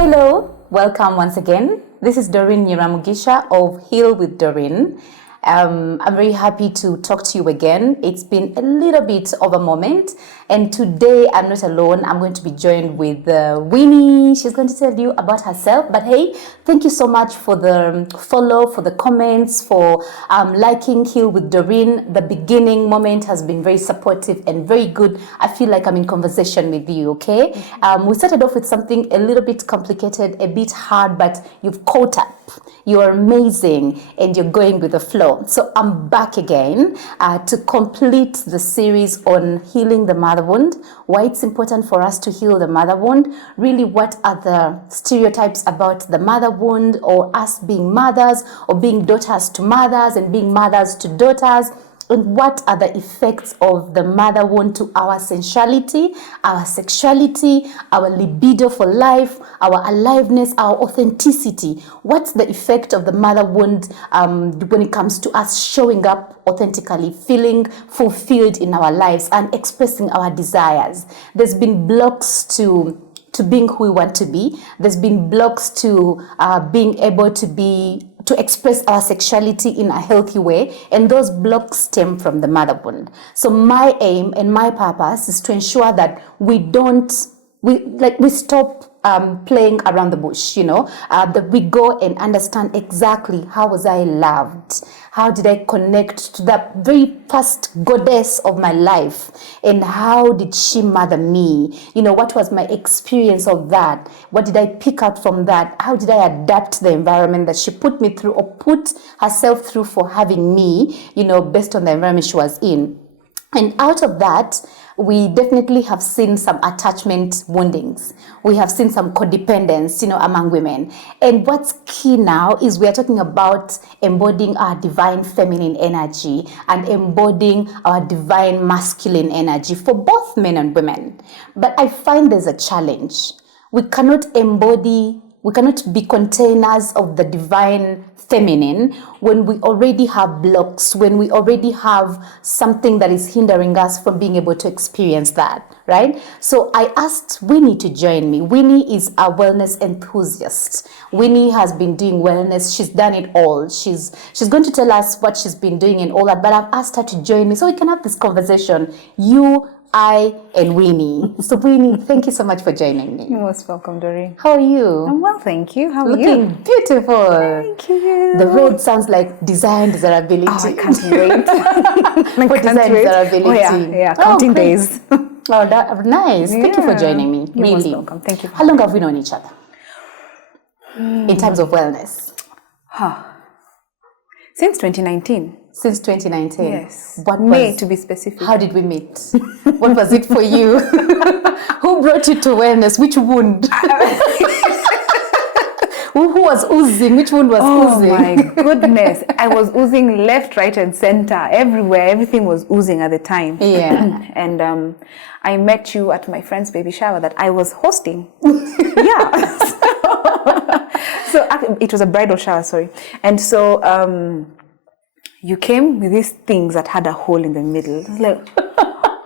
Hello, welcome once again. This is Doreen Nyiramugisha of Heal with Doreen. I'm very happy to talk to you again. It's been a little bit of a moment, and today I'm not alone. I'm going to be joined with Winnie. She's going to tell you about herself. But hey, thank you so much for the follow, for the comments, for liking Heal with Doreen. The beginning moment has been very supportive and very good. I feel like I'm in conversation with you, okay? We started off with something a little bit complicated, a bit hard, but you've caught up. You're amazing and you're going with the flow. So I'm back again to complete the series on healing the mother wound, why it's important for us to heal the mother wound, really what are the stereotypes about the mother wound or us being mothers or being daughters to mothers and being mothers to daughters. And what are the effects of the mother wound to our sensuality, our sexuality, our libido for life, our aliveness, our authenticity? What's the effect of the mother wound when it comes to us showing up authentically, feeling fulfilled in our lives and expressing our desires? There's been blocks to being who we want to be. There's been blocks to being able to express our sexuality in a healthy way, and those blocks stem from the mother wound. So my aim and my purpose is to ensure that we stop playing around the bush, that we go and understand exactly how was I loved, how did I connect to that very first goddess of my life, and how did she mother me? What was my experience of that? What did I pick out from that? How did I adapt the environment that she put me through or put herself through for having me, based on the environment she was in? And out of that, we definitely have seen some attachment woundings. We have seen some codependence, among women. And what's key now is we are talking about embodying our divine feminine energy and embodying our divine masculine energy for both men and women. But I find there's a challenge. We cannot be containers of the divine feminine when we already have blocks, when we already have something that is hindering us from being able to experience that, right? So I asked Winnie to join me. Winnie is a wellness enthusiast. Winnie has been doing wellness. She's done it all. She's going to tell us what she's been doing and all that, but I've asked her to join me so we can have this conversation. I and Winnie. So Winnie, thank you so much for joining me. You're most welcome, Doreen. How are you? I'm well, thank you. How are you? Looking beautiful. Thank you. The red sounds like desire and desirability. Oh, I can't wait. For desire and desirability. Oh, yeah. Counting days. Oh, that nice. Thank you for joining me. You're most Really. welcome. Thank you. How long have we known each other? In terms of wellness? Since 2019. Since 2019? Yes. May, to be specific. How did we meet? What was it for you? Who brought you to wellness? Which wound? Who was oozing? Which wound was oozing? Oh my goodness. I was oozing left, right, and center. Everywhere. Everything was oozing at the time. Yeah. And I met you at my friend's baby shower that I was hosting. Yeah. So it was a bridal shower, sorry. And so you came with these things that had a hole in the middle. I was like,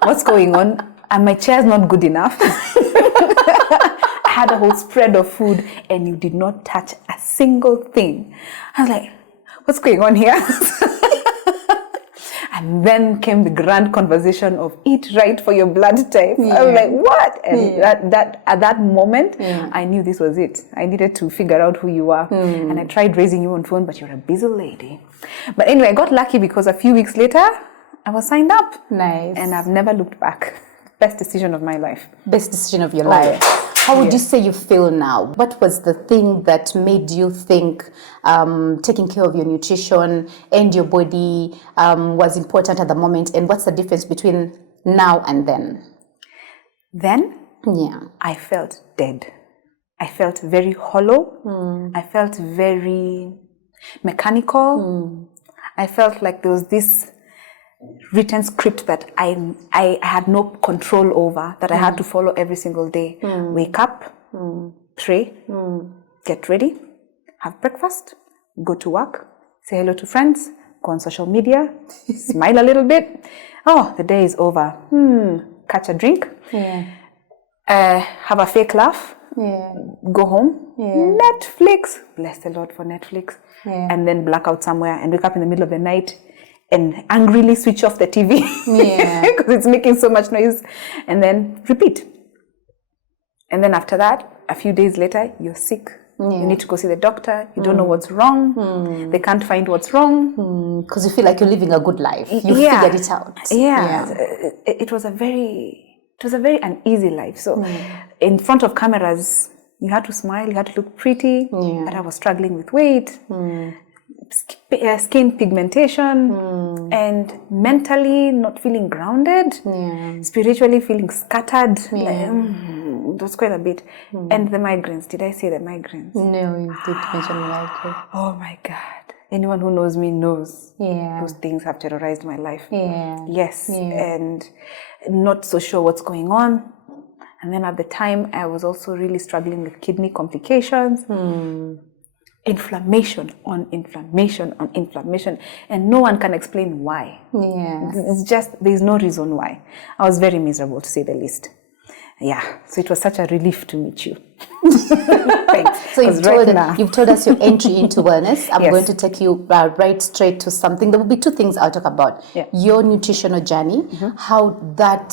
what's going on? And my chair's not good enough. I had a whole spread of food and you did not touch a single thing. I was like, what's going on here? And then came the grand conversation of eat right for your blood type. Yeah. I was like, what? And that at that moment, I knew this was it. I needed to figure out who you are. And I tried raising you on phone, but you're a busy lady. But anyway, I got lucky because a few weeks later, I was signed up. Nice. And I've never looked back. Best decision of my life. Best decision of your life. Yeah. How would you say you feel now? What was the thing that made you think taking care of your nutrition and your body was important at the moment? And what's the difference between now and then? Then? Yeah. I felt dead. I felt very hollow. I felt very mechanical. I felt like there was this written script that I had no control over, that I had to follow every single day. Wake up, pray, get ready, have breakfast, go to work, say hello to friends, go on social media, smile a little bit. Oh, the day is over. Catch a drink. Yeah. have a fake laugh, go home, Netflix, bless the Lord for Netflix, and then black out somewhere and wake up in the middle of the night and angrily switch off the TV because it's making so much noise, and then repeat. And then after that, a few days later, you're sick. You need to go see the doctor. You don't know what's wrong. They can't find what's wrong. Because you feel like you're living a good life. You figured it out. It was a very uneasy life. So in front of cameras, you had to smile, you had to look pretty. But I was struggling with weight, skin pigmentation, and mentally not feeling grounded, spiritually feeling scattered. It was quite a bit. And the migraines. Did I say the migraines? No, you did mention migraines. Oh my God. Anyone who knows me knows those things have terrorized my life. Yes. And not so sure what's going on. And then at the time, I was also really struggling with kidney complications. Inflammation on inflammation on inflammation. And no one can explain why. It's just, there's no reason why. I was very miserable, to say the least. So it was such a relief to meet you. Thanks. So you've told us your entry into wellness. I'm going to take you right straight to something. There will be two things I'll talk about. Your nutritional journey, how that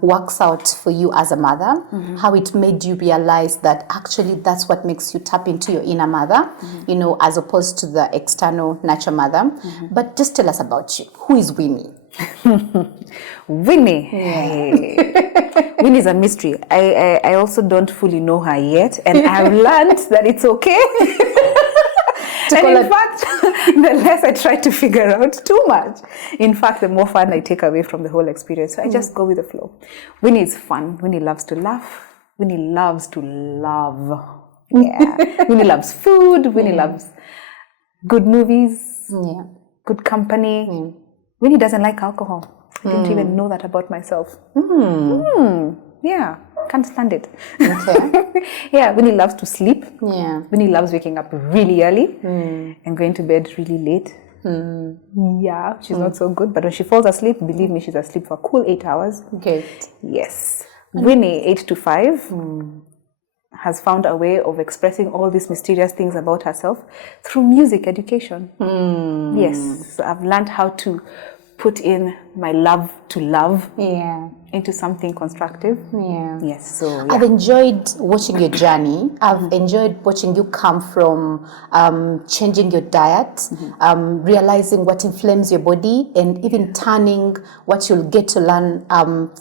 works out for you as a mother, how it made you realize that actually that's what makes you tap into your inner mother, you know, as opposed to the external natural mother. But just tell us about you. Who is Winnie? Winnie. Winnie is a mystery. I also don't fully know her yet, and I've learned that it's okay. And in fact, the less I try to figure out too much, in fact, the more fun I take away from the whole experience. So I just go with the flow. Winnie is fun. Winnie loves to laugh. Winnie loves to love. Winnie loves food. Winnie loves good movies, good company. Winnie doesn't like alcohol. I didn't even know that about myself. Can't stand it. Winnie loves to sleep. Winnie loves waking up really early and going to bed really late. She's not so good, but when she falls asleep, believe me, she's asleep for a cool 8 hours. Yes. Winnie, 8 to 5, has found a way of expressing all these mysterious things about herself through music education. Yes, so I've learned how to put in my love to love into something constructive. Yes, so I've enjoyed watching your journey. I've enjoyed watching you come from changing your diet, realizing what inflames your body, and even turning what you'll get to learn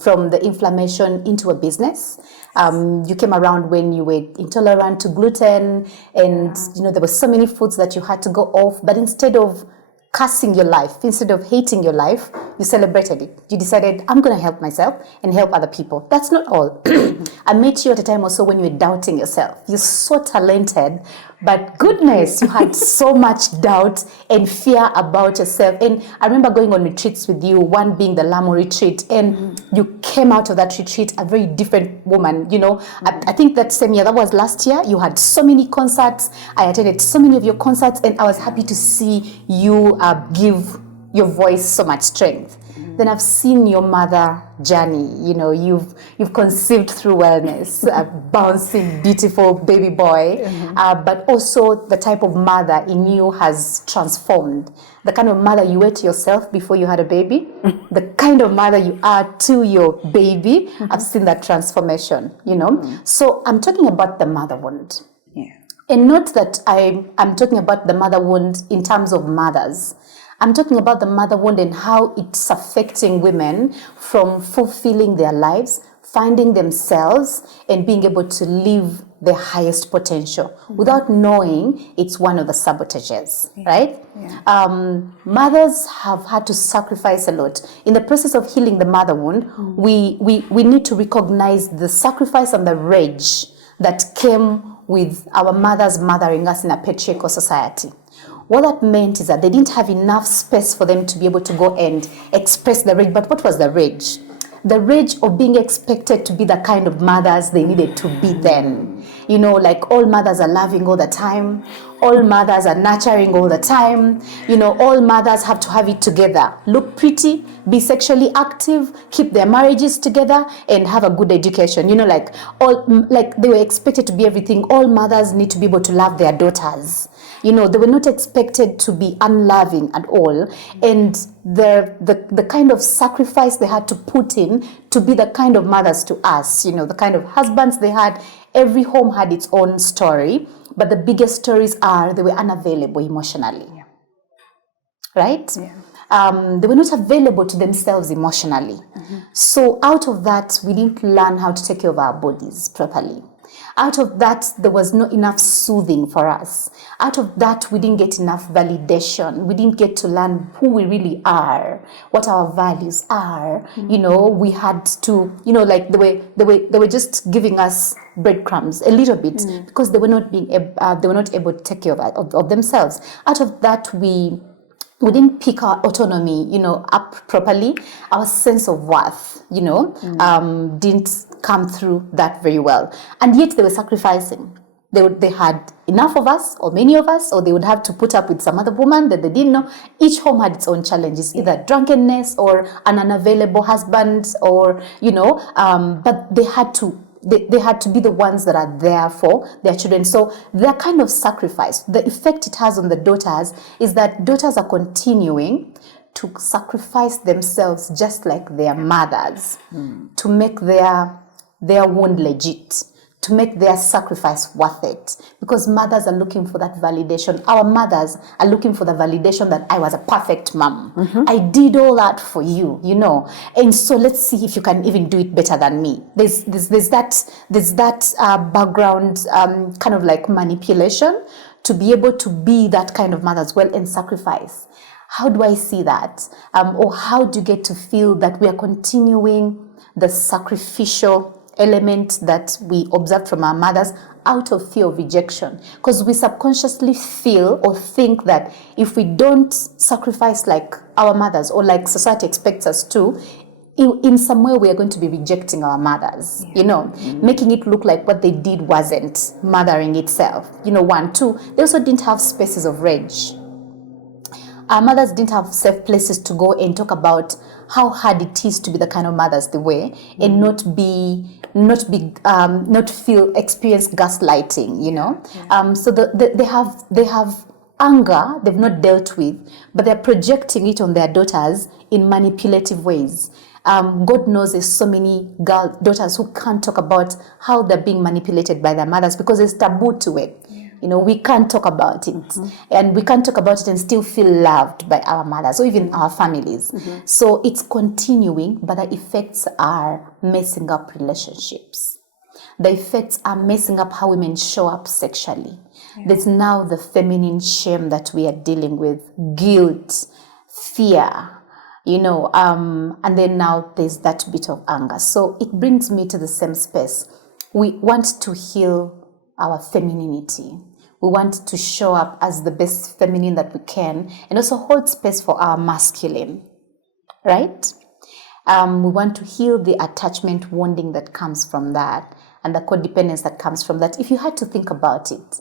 from the inflammation into a business. You came around when you were intolerant to gluten, and you know there were so many foods that you had to go off, but instead of cursing your life, instead of hating your life, you celebrated it. You decided, I'm going to help myself and help other people. That's not all. I met you at a time also when you were doubting yourself. You're so talented, but goodness, you had so much doubt and fear about yourself. And I remember going on retreats with you, one being the Lamu retreat, and you came out of that retreat a very different woman. You know, I think that same year, that was last year, you had so many concerts. I attended so many of your concerts, and I was happy to see you give your voice so much strength. Then I've seen your mother journey. You know, you've conceived through wellness, a bouncing, beautiful baby boy, but also the type of mother in you has transformed. The kind of mother you were to yourself before you had a baby, the kind of mother you are to your baby. I've seen that transformation, you know. So I'm talking about the mother wound. And not that I'm talking about the mother wound in terms of mothers. I'm talking about the mother wound and how it's affecting women from fulfilling their lives, finding themselves, and being able to live their highest potential without knowing it's one of the sabotages, right? Mothers have had to sacrifice a lot. In the process of healing the mother wound, we need to recognize the sacrifice and the rage that came with our mothers mothering us in a patriarchal society. What that meant is that they didn't have enough space for them to be able to go and express the rage. But what was the rage? the rage of being expected to be the kind of mothers they needed to be then. You know, like all mothers are loving all the time, all mothers are nurturing all the time, you know, all mothers have to have it together, look pretty, be sexually active, keep their marriages together, and have a good education. You know, like they were expected to be everything. All mothers need to be able to love their daughters. You know, they were not expected to be unloving at all. And the kind of sacrifice they had to put in to be the kind of mothers to us, you know, the kind of husbands they had. Every home had its own story, but the biggest stories are they were unavailable emotionally. Yeah. Right? Yeah. They were not available to themselves emotionally. So out of that, we didn't learn how to take care of our bodies properly. Out of that, there was not enough soothing for us. Out of that, we didn't get enough validation. We didn't get to learn who we really are, what our values are. You know, we had to, you know, like they were just giving us breadcrumbs a little bit because they were not able to take care of themselves. Out of that, we didn't pick our autonomy, you know, up properly. Our sense of worth, you know, didn't come through that very well. And yet they were sacrificing. They had enough of us, or many of us, or they would have to put up with some other woman that they didn't know. Each home had its own challenges, either drunkenness or an unavailable husband, or, you know, but they had to be the ones that are there for their children. So their kind of sacrifice, the effect it has on the daughters is that daughters are continuing to sacrifice themselves just like their mothers to make their wound legit, to make their sacrifice worth it. Because mothers are looking for that validation. Our mothers are looking for the validation that I was a perfect mom. I did all that for you, you know. And so let's see if you can even do it better than me. There's that background kind of like manipulation to be able to be that kind of mother as well and sacrifice. How do I see that? Or how do you get to feel that we are continuing the sacrificial element that we observed from our mothers out of fear of rejection? Because we subconsciously feel or think that if we don't sacrifice like our mothers or like society expects us to, in some way we are going to be rejecting our mothers, you know, making it look like what they did wasn't mothering itself. You know, 1, 2, they also didn't have spaces of rage. Our mothers didn't have safe places to go and talk about how hard it is to be the kind of mothers they were, and not experience gaslighting, you know. So they have anger they've not dealt with, but they're projecting it on their daughters in manipulative ways. God knows there's so many daughters who can't talk about how they're being manipulated by their mothers because it's taboo to it. You know, we can't talk about it, and we can't talk about it and still feel loved by our mothers or even our families. So it's continuing, but the effects are messing up relationships. The effects are messing up how women show up sexually. There's now the feminine shame that we are dealing with, guilt, fear, you know, and then now there's that bit of anger. So it brings me to the same space. We want to heal our femininity. We want to show up as the best feminine that we can and also hold space for our masculine, right? We want to heal the attachment wounding that comes from that and the codependence that comes from that. If you had to think about it,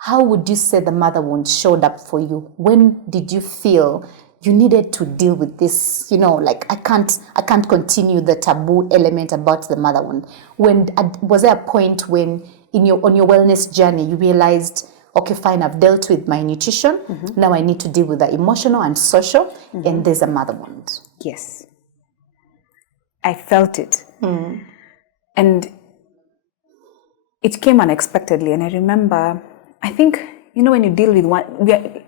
how would you say the mother wound showed up for you? When did you feel you needed to deal with this? You know, like I can't continue the taboo element about the mother wound. Was there a point when on your wellness journey you realized, okay, fine, I've dealt with my nutrition. Now I need to deal with the emotional and social, and there's a mother wound? Yes. I felt it. And it came unexpectedly. And I remember, I think, you know, when you deal with one,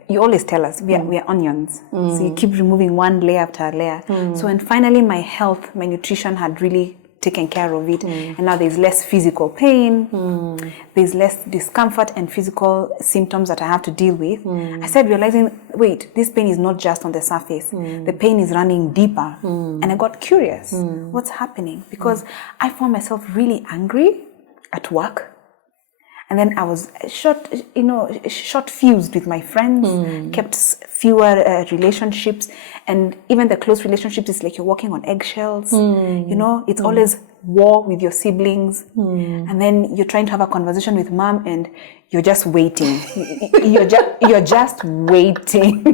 you always tell us we are onions. So you keep removing one layer after layer. So when finally my health, my nutrition had really taken care of it, and now there's less physical pain, there's less discomfort and physical symptoms that I have to deal with. I started realizing, wait, this pain is not just on the surface. The pain is running deeper. And I got curious, what's happening? Because I found myself really angry at work. And then I was short fused with my friends, kept fewer relationships. And even the close relationships, it's like you're walking on eggshells. It's always war with your siblings. And then you're trying to have a conversation with mom and you're just waiting. you're just waiting.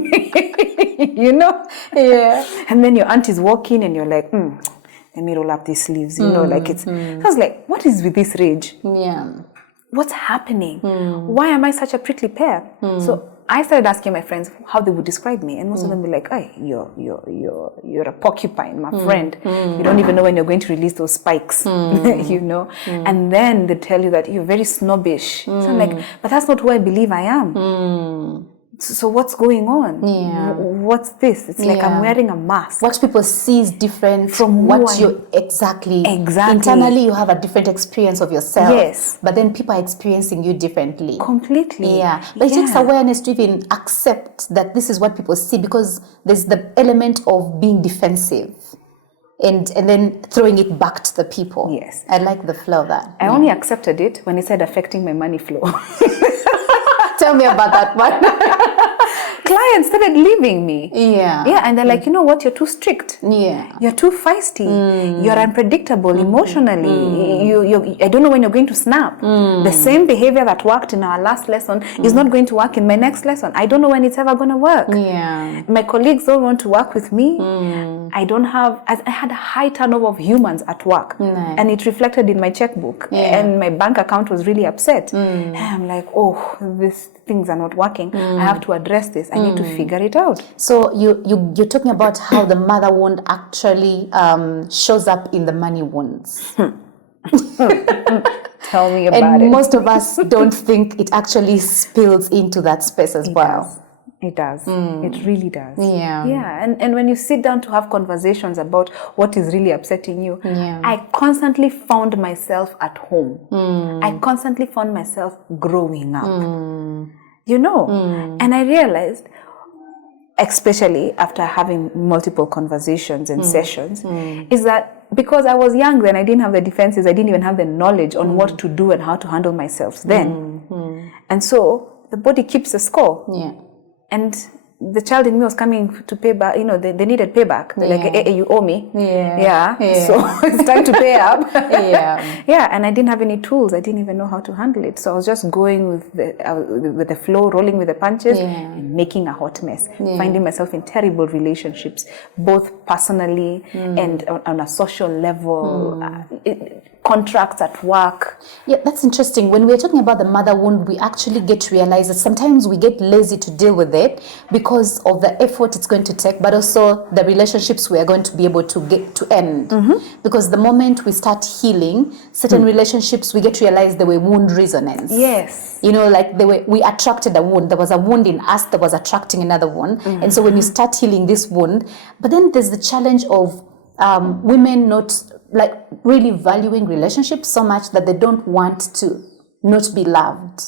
Yeah. And then your aunt is walking and you're like, let me roll up these sleeves. Like it's, I was like, what is with this rage? Yeah. What's happening? Why am I such a prickly pear? So I started asking my friends how they would describe me, and most of them were like, "Hey, you're a porcupine, my friend. You don't even know when you're going to release those spikes, And then they tell you that you're very snobbish. So I'm like, but that's not who I believe I am. So what's going on? Yeah. What's this? It's like I'm wearing a mask. What people see is different from what you exactly. Internally, you have a different experience of yourself. Yes. But then people are experiencing you differently. Completely. Yeah. But it takes awareness to even accept that this is what people see, because there's the element of being defensive and then throwing it back to the people. Yes. I like the flow of that. I only accepted it when it said affecting my money flow. Tell me about that one. Clients started leaving me. Yeah. Yeah, and they're like, you know what, you're too strict. Yeah. You're too feisty. You're unpredictable emotionally. I don't know when you're going to snap. The same behavior that worked in our last lesson is not going to work in my next lesson. I don't know when it's ever going to work. Yeah. My colleagues don't want to work with me. I had a high turnover of humans at work. And it reflected in my checkbook. Yeah. And my bank account was really upset. And I'm like, oh, these things are not working. I have to address this. I need to figure it out. So you're talking about how the mother wound actually shows up in the money wounds. Tell me about it. And most of us don't think it actually spills into that space as well. It does. It really does. Yeah. Yeah. And when you sit down to have conversations about what is really upsetting you, I constantly found myself at home. I constantly found myself growing up. And I realized, especially after having multiple conversations and sessions, is that because I was young then, I didn't have the defenses, I didn't even have the knowledge on what to do and how to handle myself then. And so the body keeps a score. Yeah. And the child in me was coming to pay back, they needed payback. They're like, hey, you owe me. Yeah. So it's time to pay up. Yeah, and I didn't have any tools. I didn't even know how to handle it. So I was just going with the flow, rolling with the punches, and making a hot mess. Finding myself in terrible relationships, both personally and on a social level. Contracts at work. Yeah, that's interesting. When we're talking about the mother wound, we actually get to realize that sometimes we get lazy to deal with it because of the effort it's going to take, but also the relationships we are going to be able to get to end. Because the moment we start healing certain relationships, we get to realize there were wound resonance. Yes. Like we attracted a wound. There was a wound in us that was attracting another one. And so when you start healing this wound, but then there's the challenge of women not like really valuing relationships so much that they don't want to not be loved.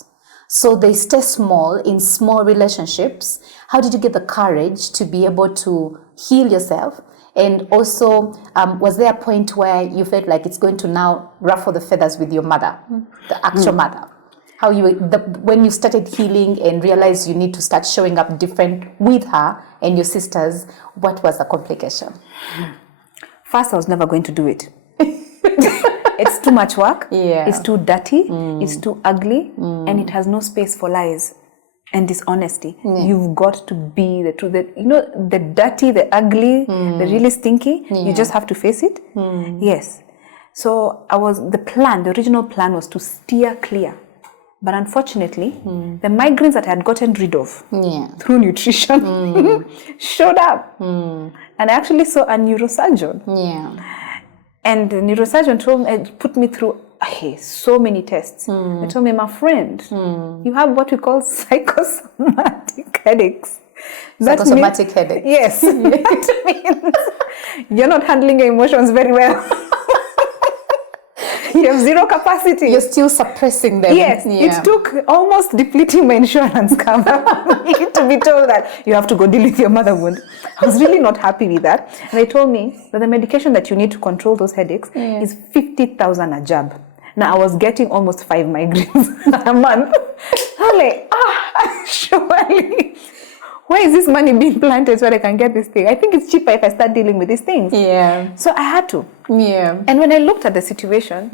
So they stay small in small relationships. How did you get the courage to be able to heal yourself? And also, was there a point where you felt like it's going to now ruffle the feathers with your mother, the actual mother? How when you started healing and realized you need to start showing up different with her and your sisters, what was the complication? First, I was never going to do it. It's too much work. Yeah. It's too dirty. It's too ugly. And it has no space for lies and dishonesty. You've got to be the truth. The dirty, the ugly, the really stinky, you just have to face it. Yes. So the original plan was to steer clear. But unfortunately, the migraines that I had gotten rid of through nutrition showed up. And I actually saw a neurosurgeon. Yeah. And the neurosurgeon put me through so many tests. They told me, my friend, you have what we call psychosomatic headaches. Psychosomatic headaches. Yes. That means you're not handling your emotions very well. You have zero capacity. You're still suppressing them. Yes. Yeah. It took almost depleting my insurance cover to be told that you have to go deal with your mother wound. I was really not happy with that. And they told me that the medication that you need to control those headaches is 50,000 a jab. Now I was getting almost 5 migraines a month. I'm like, surely, where is this money being planted so that I can get this thing? I think it's cheaper if I start dealing with these things. Yeah. So I had to. Yeah. And when I looked at the situation,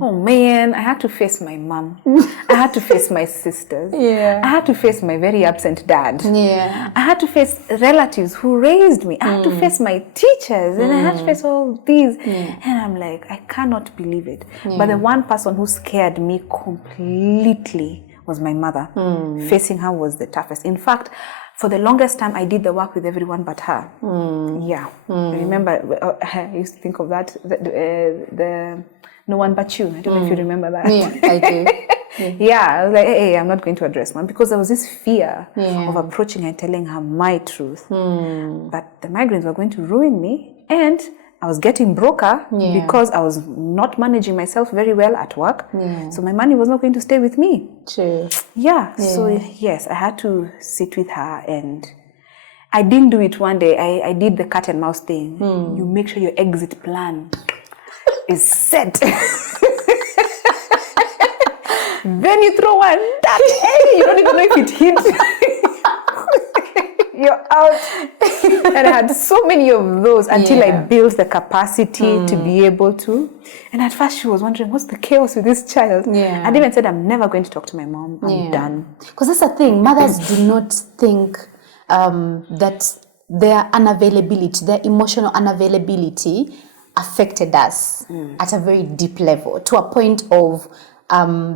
oh man, I had to face my mom. I had to face my sisters. Yeah. I had to face my very absent dad. Yeah. I had to face relatives who raised me. I had to face my teachers, and I had to face all these. And I'm like, I cannot believe it. But the one person who scared me completely was my mother. Facing her was the toughest. In fact, for the longest time, I did the work with everyone but her. Yeah. I remember, I used to think of that, the No One But You. I don't know if you remember that. Yeah, I do. Yeah, I was like, hey, I'm not going to address mom, because there was this fear of approaching her and telling her my truth. But the migraines were going to ruin me, and I was getting broker because I was not managing myself very well at work. So my money was not going to stay with me. True. Yeah. So yes, I had to sit with her, and I didn't do it one day. I did the cat and mouse thing. You make sure your exit plan is set. Then you throw one. Hey, you don't even know if it hit. You're out. And I had so many of those until I built the capacity to be able to. And at first she was wondering, what's the chaos with this child? I even said, I'm never going to talk to my mom. I'm done. Because that's the thing. Mothers do not think that their unavailability, their emotional unavailability affected us at a very deep level, to a point of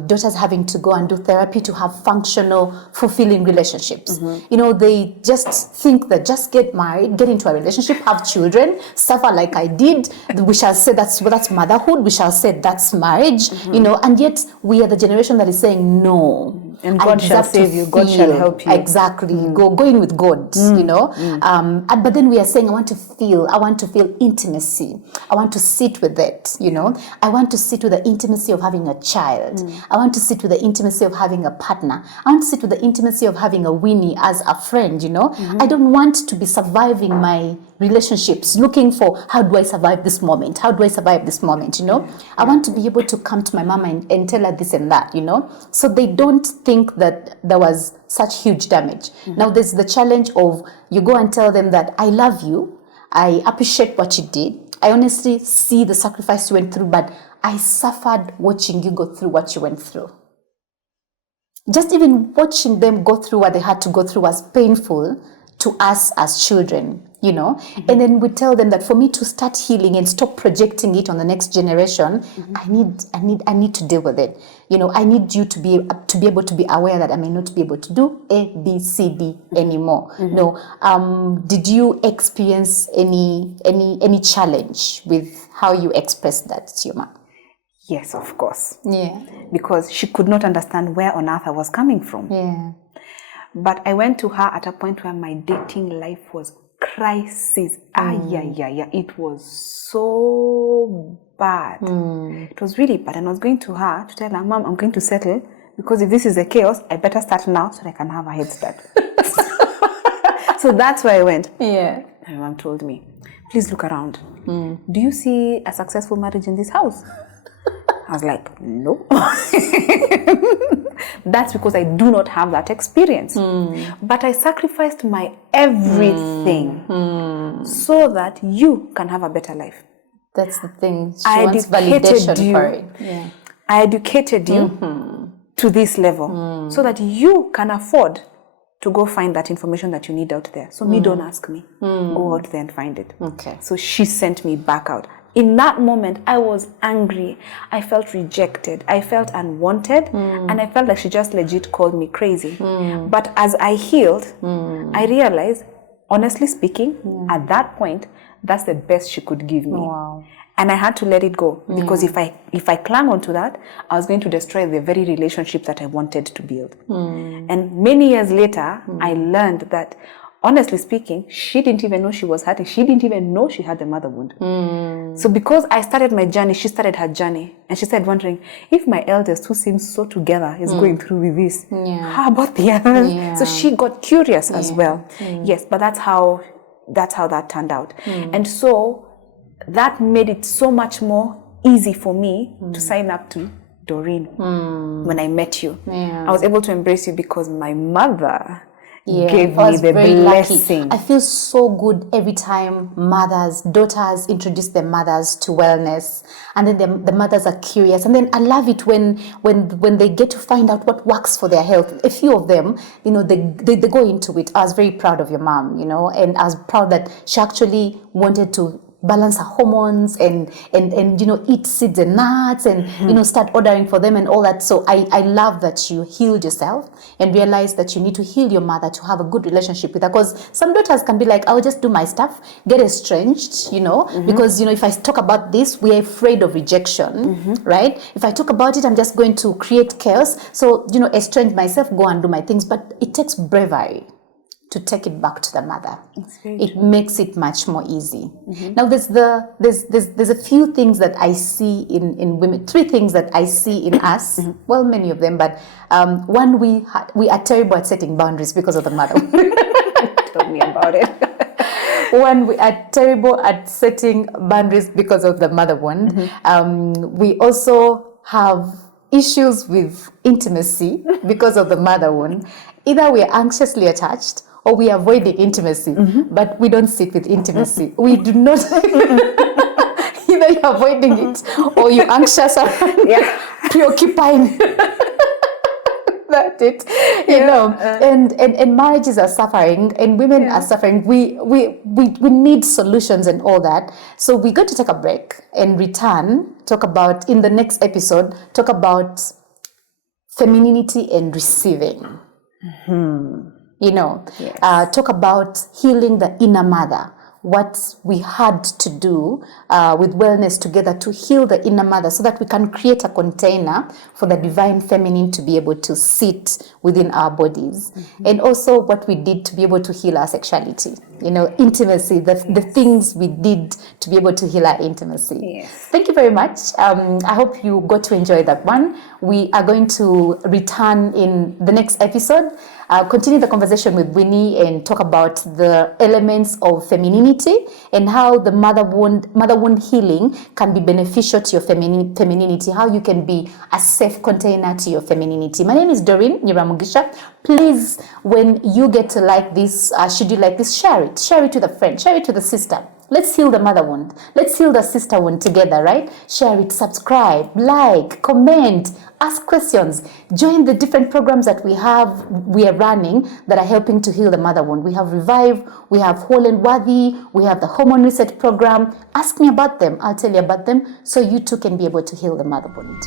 daughters having to go and do therapy to have functional, fulfilling relationships. You know, they just think that just get married, get into a relationship, have children, suffer like I did. We shall say that's motherhood. We shall say that's marriage. You know, and yet we are the generation that is saying no. And God shall save you. God shall help you. Exactly. Go in with God. You know. But then we are saying, I want to feel intimacy. I want to sit with it. You know. I want to sit with the intimacy of having a child. I want to sit with the intimacy of having a partner. I want to sit with the intimacy of having a Winnie as a friend, you know. I don't want to be surviving my relationships, looking for how do I survive this moment? How do I survive this moment, you know? I want to be able to come to my mama and tell her this and that, you know. So they don't think that there was such huge damage. Now there's the challenge of you go and tell them that I love you, I appreciate what you did, I honestly see the sacrifice you went through, but I suffered watching you go through what you went through. Just even watching them go through what they had to go through was painful to us as children, you know. And then we tell them that for me to start healing and stop projecting it on the next generation, I need to deal with it. You know, I need you to be able to be aware that I may not be able to do A, B, C, D anymore. No. Did you experience any challenge with how you expressed that to your mom? Yes, of course. Yeah. Because she could not understand where on earth I was coming from. Yeah. But I went to her at a point where my dating life was crisis. It was so bad. It was really bad. And I was going to her to tell her, Mom, I'm going to settle, because if this is a chaos, I better start now so that I can have a head start. So that's where I went. Yeah. And my mom told me, please look around. Do you see a successful marriage in this house? I was like, no. That's because I do not have that experience. But I sacrificed my everything so that you can have a better life. That's the thing. She I wants educated validation you. for it. Yeah. I educated you to this level so that you can afford to go find that information that you need out there. So me, don't ask me. Go out there and find it. Okay. So she sent me back out. In that moment, I was angry. I felt rejected. I felt unwanted. And I felt like she just legit called me crazy. But as I healed, I realized, honestly speaking, at that point, that's the best she could give me. Wow. And I had to let it go, because if I clung onto that, I was going to destroy the very relationship that I wanted to build. And many years later, I learned that, honestly speaking, she didn't even know she was hurting. She didn't even know she had the mother wound. So because I started my journey, she started her journey. And she started wondering, if my eldest, who seems so together, is going through with this, how about the others? So she got curious as well. Yes, but that's how that turned out. And so that made it so much more easy for me to sign up to Doreen, when I met you. Yeah. I was able to embrace you because my mother Yeah, gave I me was the very blessing. lucky. I feel so good every time daughters introduce their mothers to wellness, and then the mothers are curious. And then I love it when they get to find out what works for their health. A few of them, they go into it. I was very proud of your mom, and I was proud that she actually wanted to balance her hormones and eat seeds and nuts and start ordering for them and all that. So I love that you healed yourself and realized that you need to heal your mother to have a good relationship with her, because some daughters can be like, I'll just do my stuff, get estranged, because if I talk about this, we're afraid of rejection, right? If I talk about it, I'm just going to create chaos. So estrange myself, go and do my things. But it takes bravery to take it back to the mother. It makes it much more easy. Now there's a few things that I see in women, 3 things that I see in us, well, many of them, but one, we are terrible at setting boundaries because of the mother. Tell me about it. One, we are terrible at setting boundaries because of the mother wound. We also have issues with intimacy because of the mother wound. Either we are anxiously attached or we are avoiding intimacy, but we don't sit with intimacy. We do not. Either you're avoiding it or you're anxious and preoccupying. That's it. And marriages are suffering and women are suffering. We need solutions and all that. So we're going to take a break and return, in the next episode, talk about femininity and receiving. Talk about healing the inner mother, what we had to do with wellness together to heal the inner mother so that we can create a container for the divine feminine to be able to sit within our bodies. And also what we did to be able to heal our sexuality, intimacy, the things we did to be able to heal our intimacy. Thank you very much. I hope you got to enjoy that one. We are going to return in the next episode, continue the conversation with Winnie and talk about the elements of femininity and how the mother wound healing can be beneficial to your femininity, how you can be a safe container to your femininity. My name is Doreen Nyiramugisha. Please, when you get to like this, should you like this, share it. Share it with a friend. Share it with a sister. Let's heal the mother wound. Let's heal the sister wound together, right? Share it, subscribe, like, comment, ask questions. Join the different programs that we are running that are helping to heal the mother wound. We have Revive, we have Whole and Worthy, we have the Hormone Reset program. Ask me about them. I'll tell you about them so you too can be able to heal the mother wound.